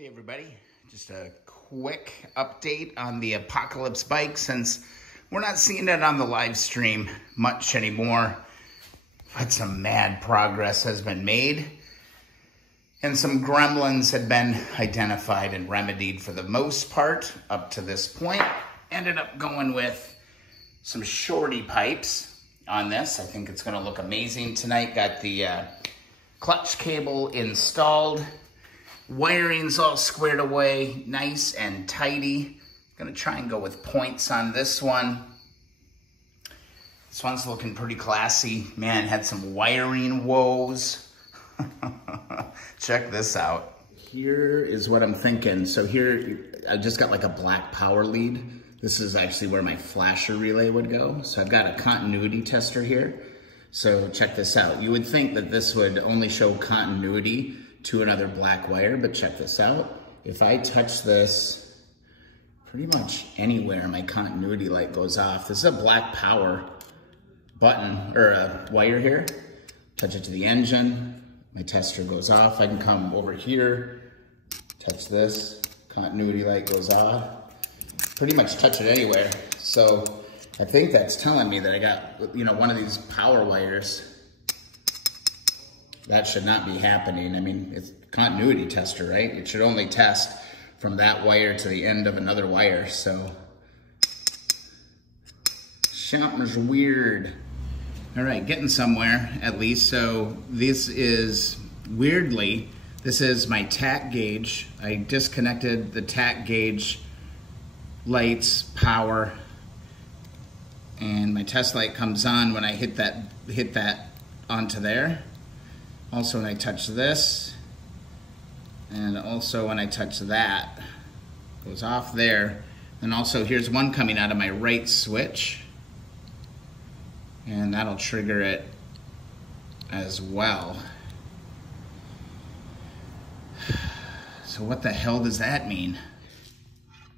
Hey everybody, just a quick update on the Apocalypse bike since we're not seeing it on the live stream much anymore. But some mad progress has been made and some gremlins had been identified and remedied for the most part up to this point. Ended up going with some shorty pipes on this. I think it's gonna look amazing tonight. Got the clutch cable installed. Wiring's all squared away, nice and tidy. Gonna try and go with points on this one. This one's looking pretty classy. Man, had some wiring woes. Check this out. Here is what I'm thinking. So here, I just got like a black power lead. This is actually where my flasher relay would go. So I've got a continuity tester here. So check this out. You would think that this would only show continuity to another black wire, but check this out. If I touch this, pretty much anywhere my continuity light goes off. This is a black power button, or a wire here. Touch it to the engine, my tester goes off. I can come over here, touch this, continuity light goes off. Pretty much touch it anywhere. So I think that's telling me that I got, one of these power wires. That should not be happening. I mean, it's a continuity tester, right? It should only test from that wire to the end of another wire, so. Something's weird. All right, getting somewhere at least. So this is, weirdly, this is my tack gauge. I disconnected the tack gauge lights, power, and my test light comes on when I hit that onto there. Also when I touch this, and also when I touch that, goes off there. And also here's one coming out of my right switch, and that'll trigger it as well. So what the hell does that mean?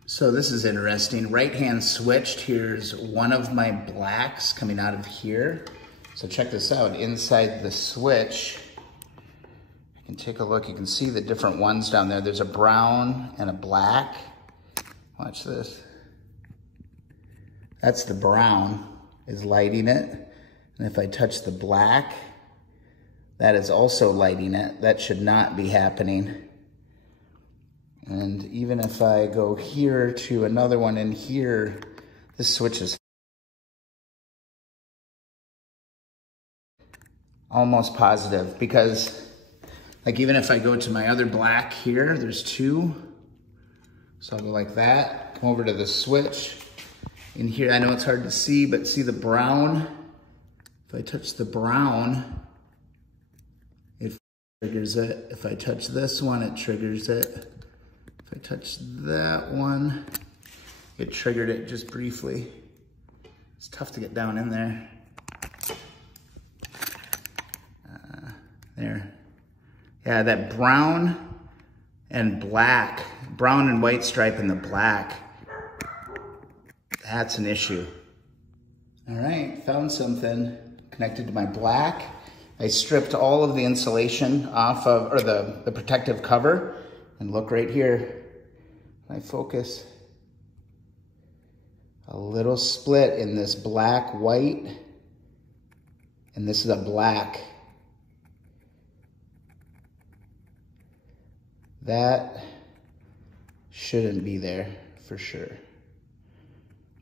So this is interesting. Right hand switched, here's one of my blacks coming out of here. So check this out, inside the switch, you can take a look, you can see the different ones down there. There's a brown and a black. Watch this. That's the brown is lighting it. And if I touch the black, that is also lighting it. That should not be happening. And even if I go here to another one in here, this switch is almost positive, because like even if I go to my other black here, there's two. So I'll go like that, come over to the switch. In here, I know it's hard to see, but see the brown? If I touch the brown, it triggers it. If I touch this one, it triggers it. If I touch that one, it triggered it just briefly. It's tough to get down in there. There. Yeah, that brown and black, brown and white stripe in the black, that's an issue. All right, found something connected to my black. I stripped all of the insulation off of, or the protective cover, and look right here. I focus. A little split in this black, white, and this is a black. That shouldn't be there for sure.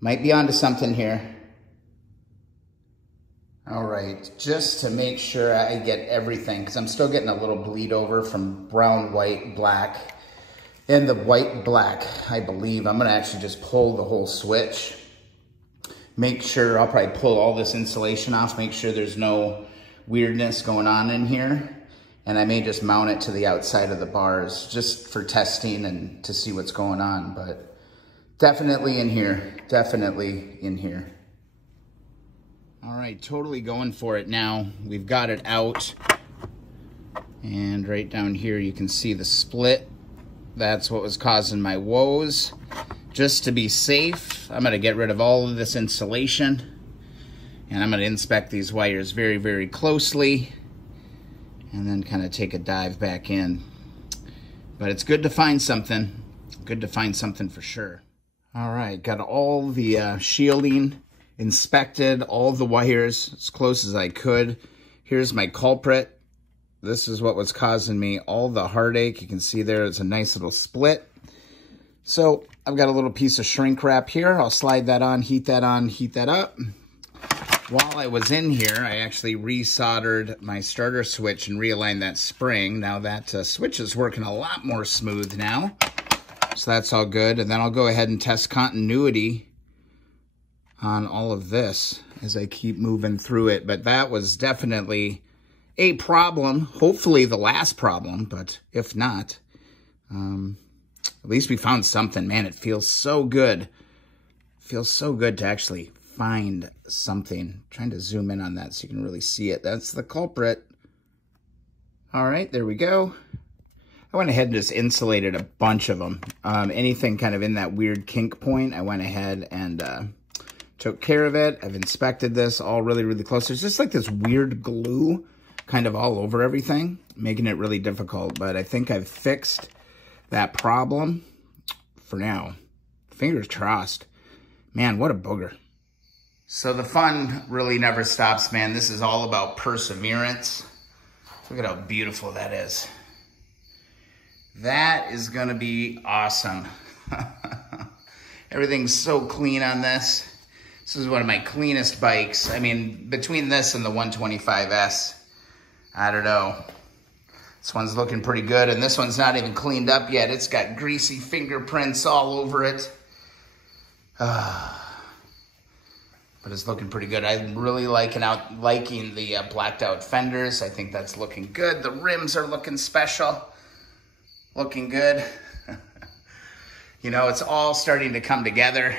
Might be onto something here. All right, just to make sure I get everything, because I'm still getting a little bleed over from brown, white, black, and the white, black, I believe. I'm gonna actually just pull the whole switch. Make sure, I'll probably pull all this insulation off, make sure there's no weirdness going on in here. And I may just mount it to the outside of the bars just for testing and to see what's going on, but definitely in here, definitely in here. All right, totally going for it now. We've got it out. And right down here, you can see the split. That's what was causing my woes. Just to be safe, I'm gonna get rid of all of this insulation, and I'm gonna inspect these wires very, very closely, and then kind of take a dive back in. But it's good to find something. Good to find something for sure. All right, got all the shielding inspected, all the wires as close as I could. Here's my culprit. This is what was causing me all the heartache. You can see there, it's a nice little split. So I've got a little piece of shrink wrap here. I'll slide that on, heat that up. While I was in here, I actually resoldered my starter switch and realigned that spring. Now that switch is working a lot more smooth now. So that's all good. And then I'll go ahead and test continuity on all of this as I keep moving through it. But that was definitely a problem. Hopefully the last problem, but if not, at least we found something. Man, it feels so good. It feels so good to actually find something. I'm trying to zoom in on that so you can really see it. That's the culprit. All right, there we go. I went ahead and just insulated a bunch of them. Anything kind of in that weird kink point, I went ahead and took care of it. I've inspected this all really, really close. There's just like this weird glue kind of all over everything, making it really difficult. But I think I've fixed that problem for now. Fingers crossed. Man, what a booger. So the fun really never stops, man. This is all about perseverance. Look at how beautiful that is. That is gonna be awesome. Everything's so clean on this. This is one of my cleanest bikes. I mean, between this and the 125S, I don't know. This one's looking pretty good, and this one's not even cleaned up yet. It's got greasy fingerprints all over it. But it's looking pretty good. I'm really liking the blacked out fenders. I think that's looking good. The rims are looking special. Looking good. You know, it's all starting to come together.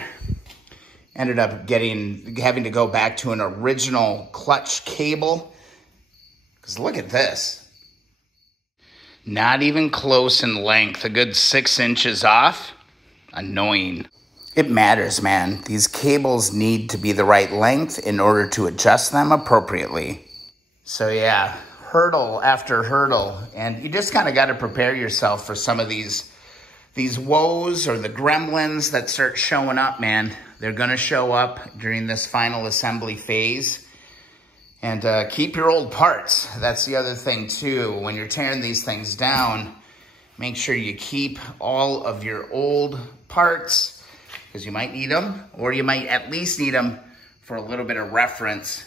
Ended up having to go back to an original clutch cable. Because look at this. Not even close in length. A good 6 inches off. Annoying. It matters, man. These cables need to be the right length in order to adjust them appropriately. So yeah, hurdle after hurdle. And you just kind of got to prepare yourself for some of these woes or the gremlins that start showing up, man. They're going to show up during this final assembly phase. And keep your old parts. That's the other thing too. When you're tearing these things down, make sure you keep all of your old parts, because you might need them, or you might at least need them for a little bit of reference.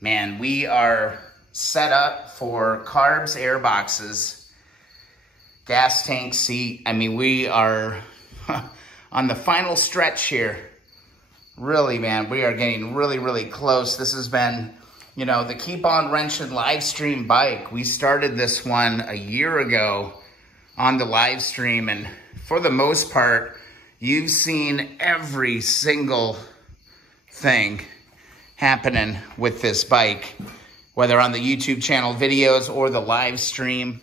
Man, we are set up for carbs, air boxes, gas tank seat. I mean, we are on the final stretch here. Really, man, we are getting really, really close. This has been, you know, the Keep On Wrenching live stream bike. We started this one a year ago on the live stream, and for the most part, you've seen every single thing happening with this bike, whether on the YouTube channel videos or the live stream.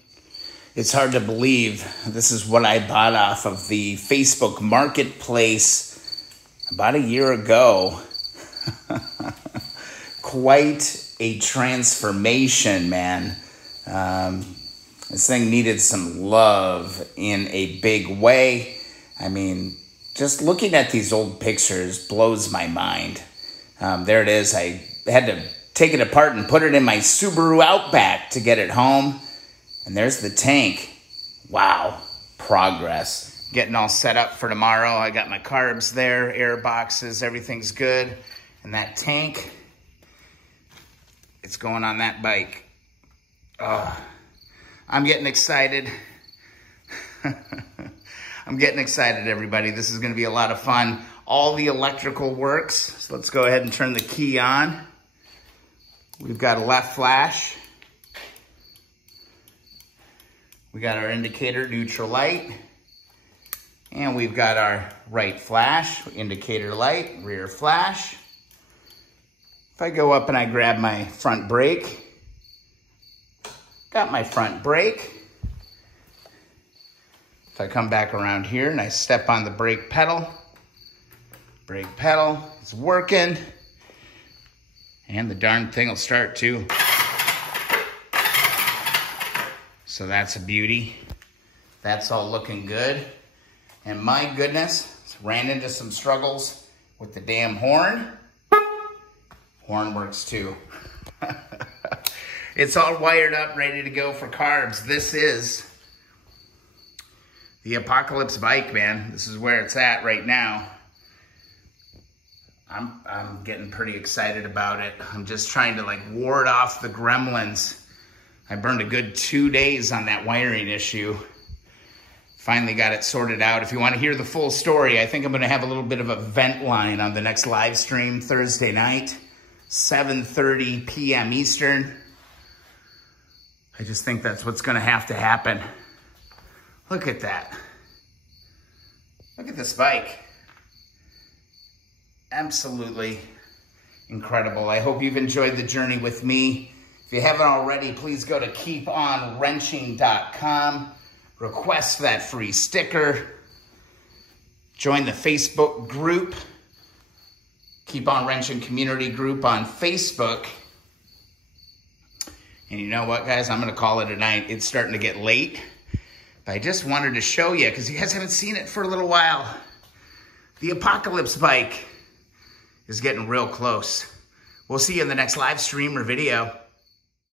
It's hard to believe this is what I bought off of the Facebook Marketplace about a year ago. Quite a transformation, man. This thing needed some love in a big way. I mean, just looking at these old pictures blows my mind. There it is. I had to take it apart and put it in my Subaru Outback to get it home. And there's the tank. Wow, progress. Getting all set up for tomorrow. I got my carbs there, air boxes, everything's good. And that tank, it's going on that bike. I'm getting excited. I'm getting excited, everybody. This is going to be a lot of fun. All the electrical works. So let's go ahead and turn the key on. We've got a left flash. We got our indicator, neutral light. And we've got our right flash, indicator light, rear flash. If I go up and I grab my front brake, got my front brake. If I come back around here and I step on the brake pedal is working. And the darn thing will start too. So that's a beauty. That's all looking good. And my goodness, ran into some struggles with the damn horn. Horn works too. It's all wired up, ready to go for carbs. This is the Apocalypse bike, man. This is where it's at right now. I'm getting pretty excited about it. I'm just trying to like ward off the gremlins. I burned a good 2 days on that wiring issue. Finally got it sorted out. If you want to hear the full story, I think I'm going to have a little bit of a vent line on the next live stream Thursday night, 7:30 p.m. Eastern. I just think that's what's going to have to happen. Look at that. Look at this bike. Absolutely incredible. I hope you've enjoyed the journey with me. If you haven't already, please go to keeponwrenching.com. Request that free sticker. Join the Facebook group. Keep On Wrenching community group on Facebook. And you know what, guys? I'm going to call it a night. It's starting to get late. But I just wanted to show you, because you guys haven't seen it for a little while. The Apocalypse bike is getting real close. We'll see you in the next live stream or video.